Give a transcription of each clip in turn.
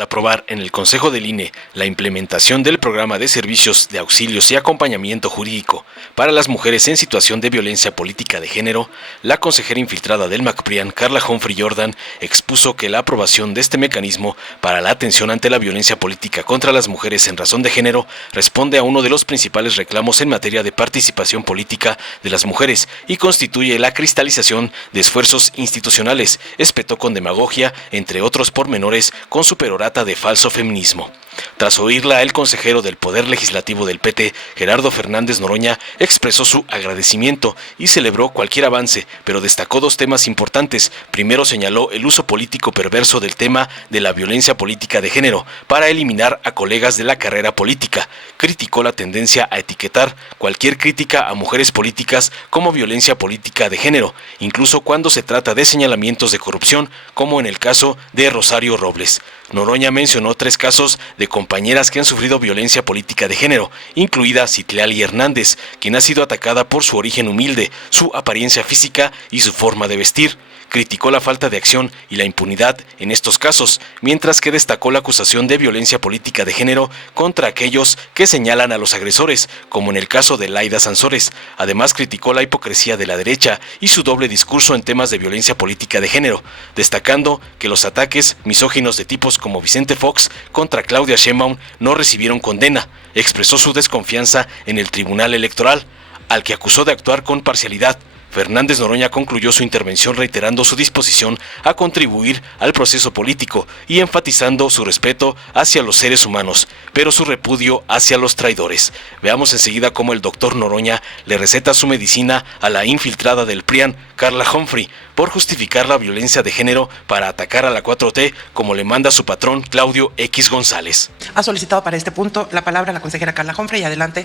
al aprobar en el Consejo del INE la implementación del programa de servicios de auxilios y acompañamiento jurídico para las mujeres en situación de violencia política de género, la consejera infiltrada del MACPRIAN, Carla Humphrey Jordan, expuso que la aprobación de este mecanismo para la atención ante la violencia política contra las mujeres en razón de género responde a uno de los principales reclamos en materia de participación política de las mujeres y constituye la cristalización de esfuerzos institucionales, espetó con demagogia, entre otros pormenores, con su perorata de falso feminismo. Tras oírla, el consejero del Poder Legislativo del PT, Gerardo Fernández Noroña, expresó su agradecimiento y celebró cualquier avance, pero destacó dos temas importantes. Primero señaló el uso político perverso del tema de la violencia política de género para eliminar a colegas de la carrera política. Criticó la tendencia a etiquetar cualquier crítica a mujeres políticas como violencia política de género, incluso cuando se trata de señalamientos de corrupción, como en el caso de Rosario Robles. Noroña mencionó 3 casos de compañeras que han sufrido violencia política de género, incluida Citlali Hernández, quien ha sido atacada por su origen humilde, su apariencia física y su forma de vestir. Criticó la falta de acción y la impunidad en estos casos, mientras que destacó la acusación de violencia política de género contra aquellos que señalan a los agresores, como en el caso de Laida Sansores. Además, criticó la hipocresía de la derecha y su doble discurso en temas de violencia política de género, destacando que los ataques misóginos de tipos como Vicente Fox contra Claudia Sheinbaum no recibieron condena. Expresó su desconfianza en el Tribunal Electoral, al que acusó de actuar con parcialidad. Fernández Noroña concluyó su intervención reiterando su disposición a contribuir al proceso político y enfatizando su respeto hacia los seres humanos, pero su repudio hacia los traidores. Veamos enseguida cómo el doctor Noroña le receta su medicina a la infiltrada del PRIAN, Carla Humphrey, por justificar la violencia de género para atacar a la 4T, como le manda su patrón Claudio X González. Ha solicitado para este punto la palabra la consejera Carla Humphrey. Adelante.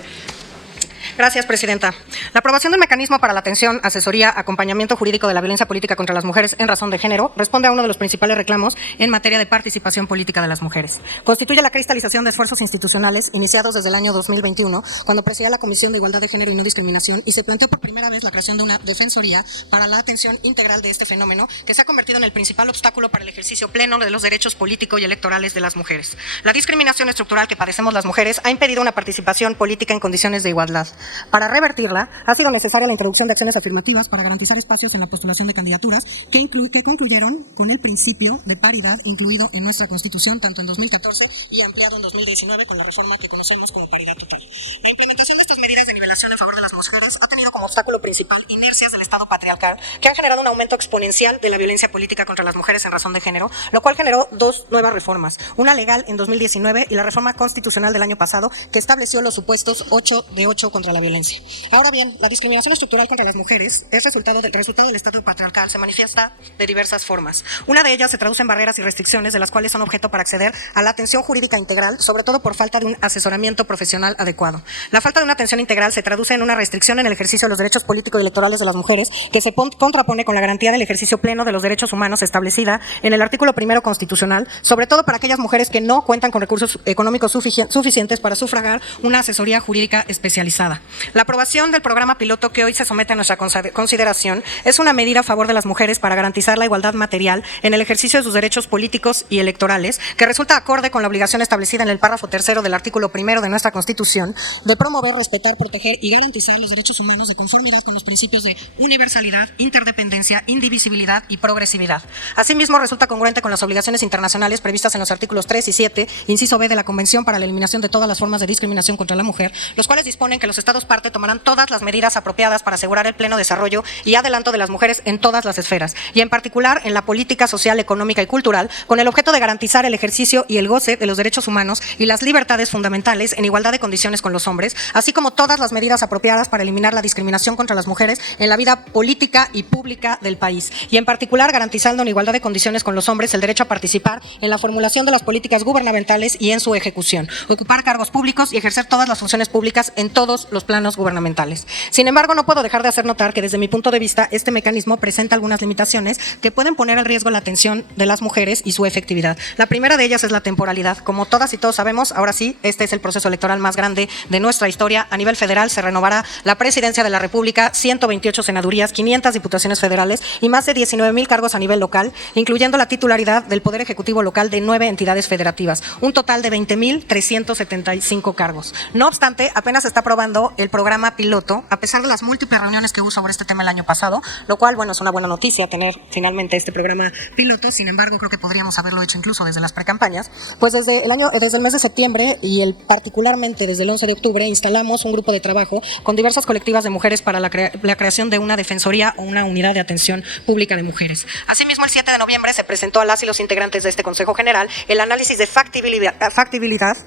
Gracias, Presidenta. La aprobación del mecanismo para la atención, asesoría, acompañamiento jurídico de la violencia política contra las mujeres en razón de género responde a uno de los principales reclamos en materia de participación política de las mujeres. Constituye la cristalización de esfuerzos institucionales iniciados desde el año 2021, cuando presidía la Comisión de Igualdad de Género y No Discriminación, y se planteó por primera vez la creación de una defensoría para la atención integral de este fenómeno, que se ha convertido en el principal obstáculo para el ejercicio pleno de los derechos políticos y electorales de las mujeres. La discriminación estructural que padecemos las mujeres ha impedido una participación política en condiciones de igualdad. Para revertirla, ha sido necesaria la introducción de acciones afirmativas para garantizar espacios en la postulación de candidaturas que concluyeron con el principio de paridad incluido en nuestra Constitución, tanto en 2014 y ampliado en 2019 con la reforma que conocemos como paridad total. La implementación de estas medidas de nivelación en favor de las mujeres ha tenido como obstáculo principal inercias del Estado patriarcal que han generado un aumento exponencial de la violencia política contra las mujeres en razón de género, lo cual generó 2 nuevas reformas, una legal en 2019 y la reforma constitucional del año pasado, que estableció los supuestos 8 de 8 contra la violencia. Ahora bien, la discriminación estructural contra las mujeres es resultado del Estado patriarcal, se manifiesta de diversas formas. Una de ellas se traduce en barreras y restricciones de las cuales son objeto para acceder a la atención jurídica integral, sobre todo por falta de un asesoramiento profesional adecuado. La falta de una atención integral se traduce en una restricción en el ejercicio de los derechos políticos y electorales de las mujeres, que se contrapone con la garantía del ejercicio pleno de los derechos humanos establecida en el artículo 1 constitucional, sobre todo para aquellas mujeres que no cuentan con recursos económicos suficientes para sufragar una asesoría jurídica especializada. La aprobación del programa piloto que hoy se somete a nuestra consideración es una medida a favor de las mujeres para garantizar la igualdad material en el ejercicio de sus derechos políticos y electorales, que resulta acorde con la obligación establecida en el párrafo 3 del artículo 1 de nuestra Constitución de promover, respetar, proteger y garantizar los derechos humanos de conformidad con los principios de universalidad, interdependencia, indivisibilidad y progresividad. Asimismo, resulta congruente con las obligaciones internacionales previstas en los artículos 3 y 7, inciso B, de la Convención para la Eliminación de todas las formas de discriminación contra la mujer, los cuales disponen que los Estados parte tomarán todas las medidas apropiadas para asegurar el pleno desarrollo y adelanto de las mujeres en todas las esferas, y en particular en la política social, económica y cultural, con el objeto de garantizar el ejercicio y el goce de los derechos humanos y las libertades fundamentales en igualdad de condiciones con los hombres, así como todas las medidas apropiadas para eliminar la discriminación contra las mujeres en la vida política y pública del país, y en particular garantizando en igualdad de condiciones con los hombres el derecho a participar en la formulación de las políticas gubernamentales y en su ejecución, ocupar cargos públicos y ejercer todas las funciones públicas en todos los planos gubernamentales. Sin embargo, no puedo dejar de hacer notar que desde mi punto de vista este mecanismo presenta algunas limitaciones que pueden poner en riesgo la atención de las mujeres y su efectividad. La primera de ellas es la temporalidad. Como todas y todos sabemos, ahora sí, este es el proceso electoral más grande de nuestra historia a nivel federal electoral se renovará la presidencia de la República, 128 senadurías, 500 diputaciones federales y más de 19,000 cargos a nivel local, incluyendo la titularidad del Poder Ejecutivo local de 9 entidades federativas, un total de 20,375 cargos. No obstante, apenas se está aprobando el programa piloto, a pesar de las múltiples reuniones que hubo sobre este tema el año pasado, lo cual, bueno, es una buena noticia tener finalmente este programa piloto. Sin embargo, creo que podríamos haberlo hecho incluso desde las precampañas. Pues desde el mes de septiembre y particularmente desde el 11 de octubre instalamos un grupo de trabajo con diversas colectivas de mujeres para la creación de una defensoría o una unidad de atención pública de mujeres. Asimismo, el 7 de noviembre se presentó a las y los integrantes de este Consejo General el análisis de factibilidad,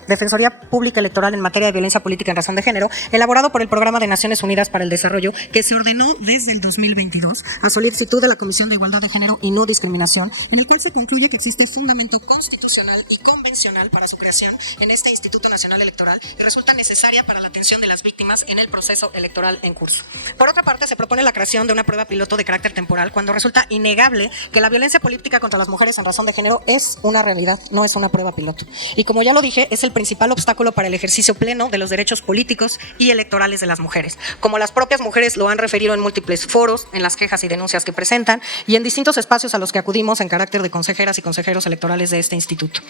Defensoría Pública Electoral en materia de violencia política en razón de género, elaborado por el Programa de Naciones Unidas para el Desarrollo, que se ordenó desde el 2022 a solicitud de la Comisión de Igualdad de Género y No Discriminación, en el cual se concluye que existe fundamento constitucional y convencional para su creación en este Instituto Nacional Electoral y resulta necesaria para la atención de las víctimas en el proceso electoral en curso. Por otra parte, se propone la creación de una prueba piloto de carácter temporal cuando resulta innegable que la violencia política contra las mujeres en razón de género es una realidad, no es una prueba piloto. Y como ya lo dije, es el principal obstáculo para el ejercicio pleno de los derechos políticos y electorales de las mujeres, como las propias mujeres lo han referido en múltiples foros, en las quejas y denuncias que presentan y en distintos espacios a los que acudimos en carácter de consejeras y consejeros electorales de este instituto.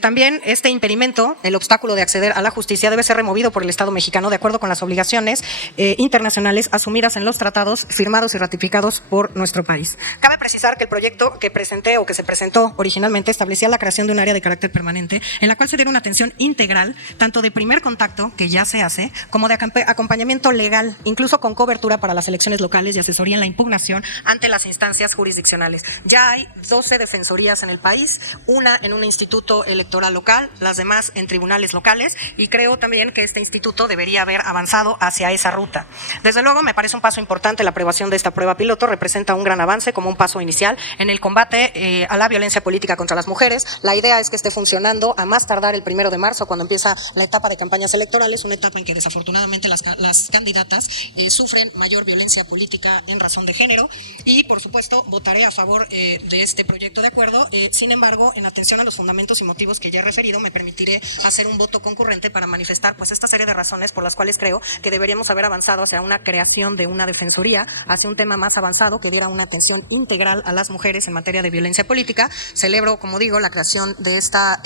También este impedimento, el obstáculo de acceder a la justicia, debe ser removido por el Estado mexicano de acuerdo con las obligaciones internacionales asumidas en los tratados firmados y ratificados por nuestro país. Cabe precisar que el proyecto que presenté o que se presentó originalmente establecía la creación de un área de carácter permanente en la cual se diera una atención integral, tanto de primer contacto, que ya se hace, como de acompañamiento legal, incluso con cobertura para las elecciones locales y asesoría en la impugnación ante las instancias jurisdiccionales. Ya hay 12 defensorías en el país, una en un instituto electoral local, las demás en tribunales locales, y creo también que este instituto debería haber avanzado hacia esa ruta. Desde luego, me parece un paso importante la aprobación de esta prueba piloto, representa un gran avance como un paso inicial en el combate a la violencia política contra las mujeres. La idea es que esté funcionando a más tardar el 1 de marzo, cuando empieza la etapa de campañas electorales, una etapa en que desafortunadamente las candidatas sufren mayor violencia política en razón de género, y por supuesto votaré a favor de este proyecto de acuerdo. Sin embargo, en atención a los fundamentos y motivos que ya he referido, me permitiré hacer un voto concurrente para manifestar pues esta serie de razones por las cuales creo que deberíamos haber avanzado hacia una creación de una defensoría, hacia un tema más avanzado que diera una atención integral a las mujeres en materia de violencia política. Celebro, como digo, la creación de esta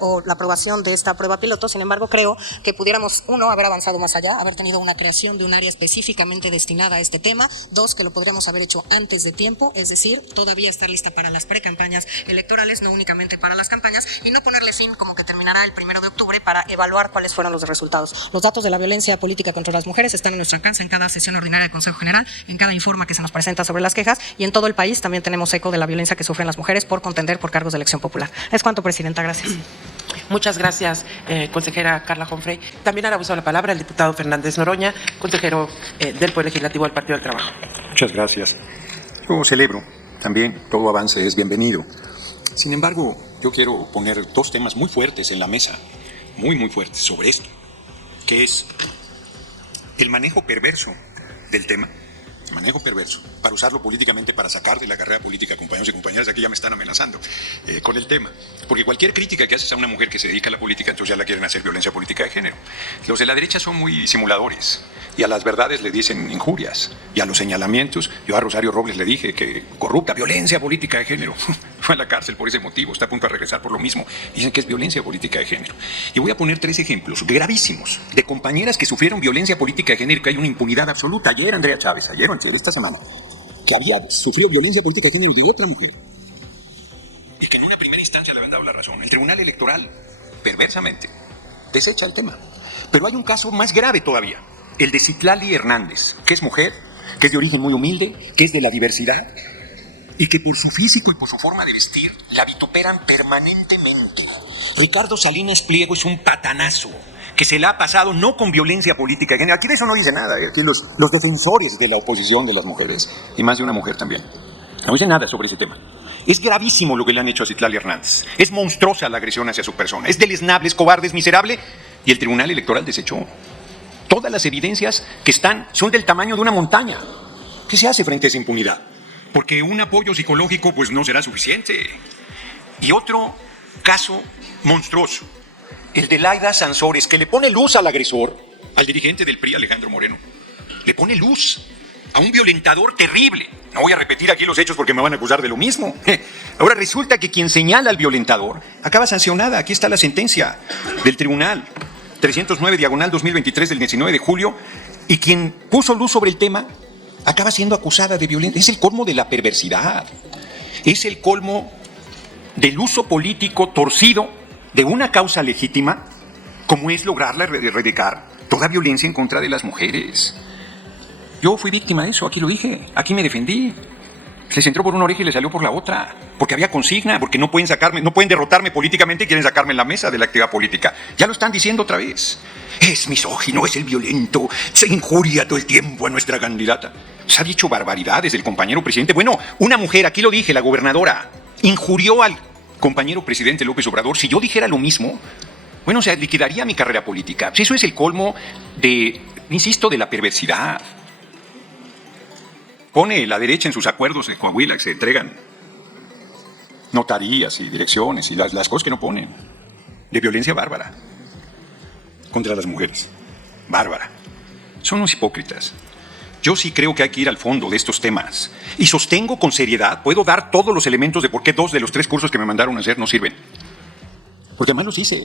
o la aprobación de esta prueba piloto. Sin embargo, creo que pudiéramos, uno, haber avanzado más allá, haber tenido una creación de un área específicamente destinada a este tema. Dos, que lo podríamos haber hecho antes de tiempo, es decir, todavía estar lista para las precampañas electorales, no únicamente para las campañas, y no ponerle fin como que terminará el 1 de octubre para evaluar cuáles fueron los resultados. Los datos de la violencia política contra las mujeres están en nuestro alcance en cada sesión ordinaria del Consejo General, en cada informe que se nos presenta sobre las quejas, y en todo el país también tenemos eco de la violencia que sufren las mujeres por contender por cargos de elección popular. Es cuanto, Presidenta. Gracias. Muchas gracias, consejera Carla Humphrey. También ahora uso la palabra el diputado Fernández Noroña, consejero del Poder Legislativo del Partido del Trabajo. Muchas gracias. Yo celebro también, todo avance es bienvenido. Sin embargo, yo quiero poner dos temas muy fuertes en la mesa, muy fuertes sobre esto, que es el manejo perverso del tema, el manejo perverso, para usarlo políticamente, para sacar de la carrera política compañeros y compañeras. Aquí ya me están amenazando con el tema, porque cualquier crítica que haces a una mujer que se dedica a la política, entonces ya la quieren hacer violencia política de género. Los de la derecha son muy simuladores, y a las verdades le dicen injurias, y a los señalamientos, yo a Rosario Robles le dije que corrupta, violencia política de género, fue a la cárcel por ese motivo, está a punto de regresar por lo mismo, dicen que es violencia política de género. Y voy a poner 3 ejemplos gravísimos de compañeras que sufrieron violencia política de género, que hay una impunidad absoluta. Ayer Andrea Chávez, esta semana, que había sufrido violencia política de género de otra mujer, y que en una primera instancia le habían dado la razón. El Tribunal Electoral, perversamente, desecha el tema. Pero hay un caso más grave todavía, el de Citlali Hernández, que es mujer, que es de origen muy humilde, que es de la diversidad, y que por su físico y por su forma de vestir la vituperan permanentemente. Ricardo Salinas Pliego es un patanazo que se la ha pasado no con violencia política. Aquí de eso no dice nada. Aquí los defensores de la oposición de las mujeres, y más de una mujer también, no dice nada sobre ese tema. Es gravísimo lo que le han hecho a Citlali Hernández. Es monstruosa la agresión hacia su persona. Es deleznable, es cobarde, es miserable. Y el Tribunal Electoral desechó. Todas las evidencias que están son del tamaño de una montaña. ¿Qué se hace frente a esa impunidad? Porque un apoyo psicológico pues no será suficiente. Y otro caso monstruoso, el de Laida Sansores, que le pone luz al agresor al dirigente del PRI, Alejandro Moreno. Le pone luz a un violentador terrible. No voy a repetir aquí los hechos porque me van a acusar de lo mismo. Ahora resulta que quien señala al violentador acaba sancionada. Aquí está la sentencia del tribunal 309/2023 del 19 de julio, y quien puso luz sobre el tema acaba siendo acusada de violencia. Es el colmo de la perversidad. Es el colmo del uso político torcido de una causa legítima, como es lograrla erradicar toda violencia en contra de las mujeres. Yo fui víctima de eso, aquí lo dije, aquí me defendí. Les entró por una oreja y les salió por la otra, porque había consigna, porque no pueden sacarme, no pueden derrotarme políticamente y quieren sacarme en la mesa de la actividad política. Ya lo están diciendo otra vez. Es misógino, es el violento, se injuria todo el tiempo a nuestra candidata. Se ha dicho barbaridades del compañero presidente. Bueno, una mujer, aquí lo dije, la gobernadora, injurió al compañero presidente López Obrador. Si yo dijera lo mismo, bueno, se liquidaría mi carrera política. Pues eso es el colmo de, insisto, de la perversidad. Pone la derecha en sus acuerdos de Coahuila que se entregan notarías y direcciones y las cosas que no ponen, de violencia bárbara contra las mujeres. Bárbara. Son unos hipócritas. Yo sí creo que hay que ir al fondo de estos temas y sostengo con seriedad, puedo dar todos los elementos de por qué 2 de los 3 cursos que me mandaron a hacer no sirven. Porque además los hice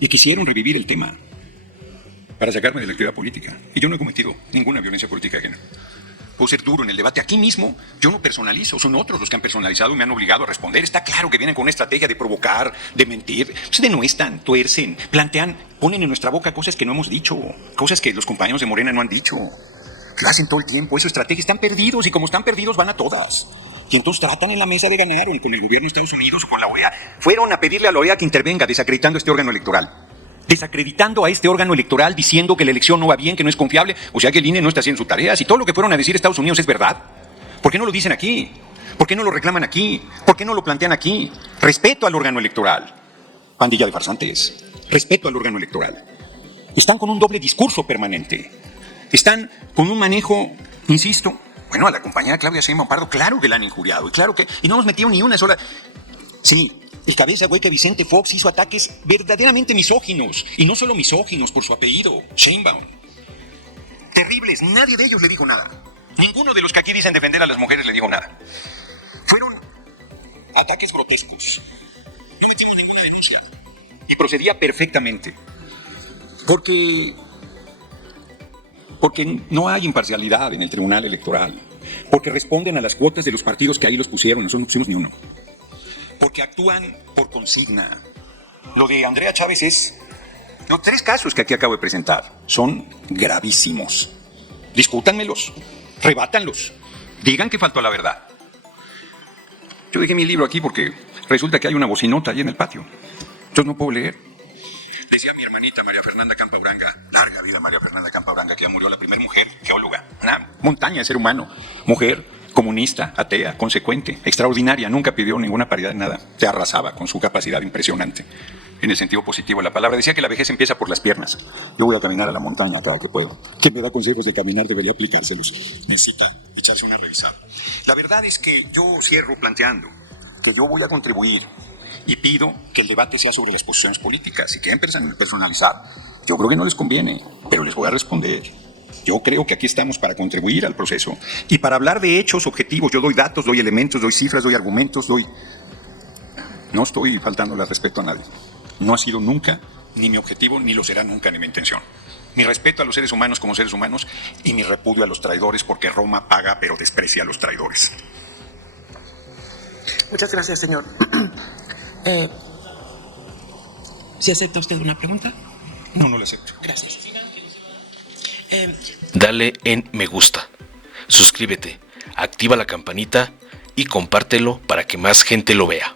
y quisieron revivir el tema para sacarme de la actividad política. Y yo no he cometido ninguna violencia política de género. Puedo ser duro en el debate. Aquí mismo yo no personalizo, son otros los que han personalizado y me han obligado a responder. Está claro que vienen con una estrategia de provocar, de mentir. Se denuestan, tuercen, plantean, ponen en nuestra boca cosas que no hemos dicho, cosas que los compañeros de Morena no han dicho. Lo hacen todo el tiempo, esa estrategia. Están perdidos y como están perdidos van a todas. Y entonces tratan en la mesa de ganar con el gobierno de Estados Unidos o con la OEA. Fueron a pedirle a la OEA que intervenga desacreditando este órgano electoral. Desacreditando a este órgano electoral, diciendo que la elección no va bien, que no es confiable, o sea que el INE no está haciendo su tarea. Si todo lo que fueron a decir Estados Unidos es verdad, ¿por qué no lo dicen aquí? ¿Por qué no lo reclaman aquí? ¿Por qué no lo plantean aquí? Respeto al órgano electoral. Pandilla de farsantes. Respeto al órgano electoral. Están con un doble discurso permanente. Están con un manejo, insisto, bueno, a la compañera Claudia Sheinbaum Pardo, claro que la han injuriado, y no hemos metido ni una sola. Sí. El cabeza hueca Vicente Fox hizo ataques verdaderamente misóginos, y no solo misóginos por su apellido, Sheinbaum. Terribles, nadie de ellos le dijo nada. Ninguno de los que aquí dicen defender a las mujeres le dijo nada. Fueron ataques grotescos. No metimos ninguna denuncia. Y procedía perfectamente. Porque no hay imparcialidad en el Tribunal Electoral. Porque responden a las cuotas de los partidos que ahí los pusieron, nosotros no pusimos ni uno. Porque actúan por consigna. Lo de Andrea Chávez es... Los 3 casos que aquí acabo de presentar son gravísimos. Discútanmelos, rebátanlos, digan que faltó a la verdad. Yo dejé mi libro aquí porque resulta que hay una bocinota ahí en el patio. Entonces no puedo leer. Decía mi hermanita María Fernanda Campauranga, larga vida María Fernanda Campauranga, que ya murió, la primera mujer geóloga, una montaña de ser humano, mujer comunista, atea, consecuente, extraordinaria, nunca pidió ninguna paridad de nada, se arrasaba con su capacidad impresionante, en el sentido positivo de la palabra. Decía que la vejez empieza por las piernas. Yo voy a caminar a la montaña cada que puedo. Quien me da consejos de caminar debería aplicárselos. Necesita echarse una revisada. La verdad es que yo cierro planteando que yo voy a contribuir y pido que el debate sea sobre las posiciones políticas. Si quieren personalizar, yo creo que no les conviene, pero les voy a responder. Yo creo que aquí estamos para contribuir al proceso y para hablar de hechos objetivos. Yo doy datos, doy elementos, doy cifras, doy argumentos, No estoy faltándole al respeto a nadie. No ha sido nunca ni mi objetivo, ni lo será nunca ni mi intención. Mi respeto a los seres humanos como seres humanos y mi repudio a los traidores, porque Roma paga pero desprecia a los traidores. Muchas gracias, señor. ¿Sí acepta usted una pregunta? No le acepto. Gracias. Dale en me gusta, suscríbete, activa la campanita y compártelo para que más gente lo vea.